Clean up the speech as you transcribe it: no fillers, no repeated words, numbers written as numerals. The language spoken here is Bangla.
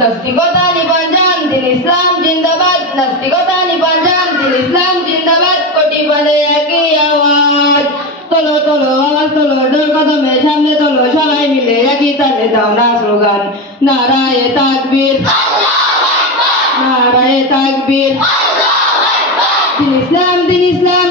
নাস্তিকতা নিবাঞ্জন দিন ইসলাম জিন্দাবাদ, নাস্তিকতা নিবাঞ্জন দিন ইসলাম জিন্দাবাদ, কোটি বলে একই আওয়াজ। তোলো তোলো আওয়াজ তোলো, জোর কদমে সামনে তোলো, সবাই মিলে একই তালে দাও না স্লোগান, নারায়ে তাকবীর, নারায়ে তাকবীর, দিন ইসলাম